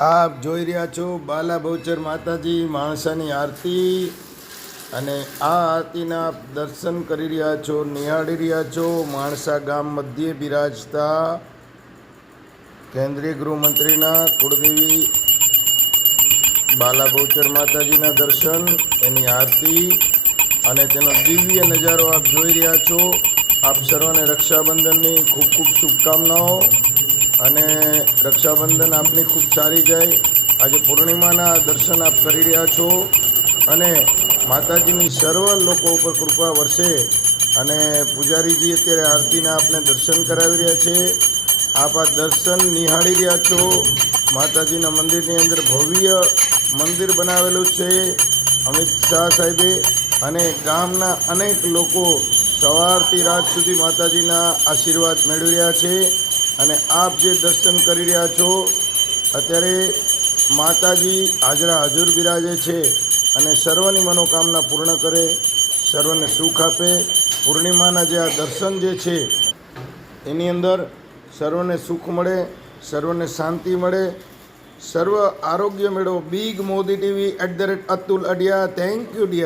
આપ જોઈ રહ્યા છો બાલા બહુચર માતાજી માણસાની આરતી અને આ આરતીના દર્શન કરી રહ્યા છો, નિહાળી રહ્યા છો, માણસા ગામ મધ્યે બિરાજતા કેન્દ્રીય ગૃહમંત્રીના કુળદેવી બાલા બહુચર માતાજીના દર્શન, એની આરતી અને તેનો દિવ્ય નજારો આપ જોઈ રહ્યા છો. આપ સર્વને રક્ષાબંધનની ખૂબ ખૂબ શુભકામનાઓ. અને રક્ષાબંધન આપની ખૂબ સારી જાય. આજે પૂર્ણિમાના દર્શન આપ કરી રહ્યા છો અને માતાજીની સર્વ લોકો ઉપર કૃપા વરસે અને પૂજારીજી અત્યારે આરતીના આપને દર્શન કરાવી રહ્યા છે. આપ આ દર્શન નિહાળી રહ્યા છો. માતાજીના મંદિરની અંદર ભવ્ય મંદિર બનાવેલું છે અમિત શાહ સાહેબે અને ગામના અનેક લોકો સવારથી રાત સુધી માતાજીના આશીર્વાદ મેળવી રહ્યા છે. અને આપ જે દર્શન કરી રહ્યા છો, અત્યારે માતાજી હાજરા હાજર બિરાજે છે અને સર્વની મનોકામના પૂર્ણ કરે, સર્વને સુખ આપે. પૂર્ણિમાના જે આ દર્શન જે છે, એની અંદર સર્વને સુખ મળે, સર્વને શાંતિ મળે. સર્વ આરોગ્ય મેળવો. Big Modi TV at the rate Atul Adiya thank you dear